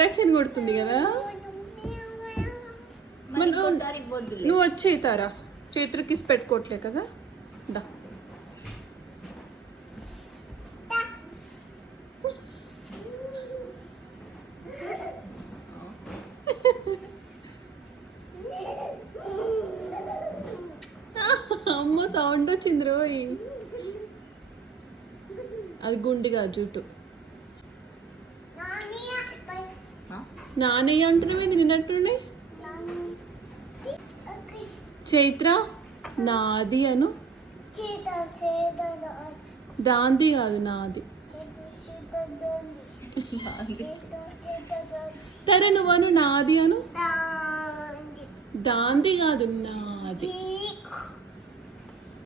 Over action కొడుతుంది కదా. నువ్వు వచ్చేయి తారా, చేతులు కిస్ పెట్టుకోవట్లే కదా. దా అమ్మ సౌండ్ వచ్చింది రోయ్. అది గుండిగా జుట్టు. నాని అంటున్నావేంది నిన్నట్టుండి. చైత్ర నాది అను. దాంది కాదు నాది. సరే నువ్వను నాది అను. దాంది కాదు నాది.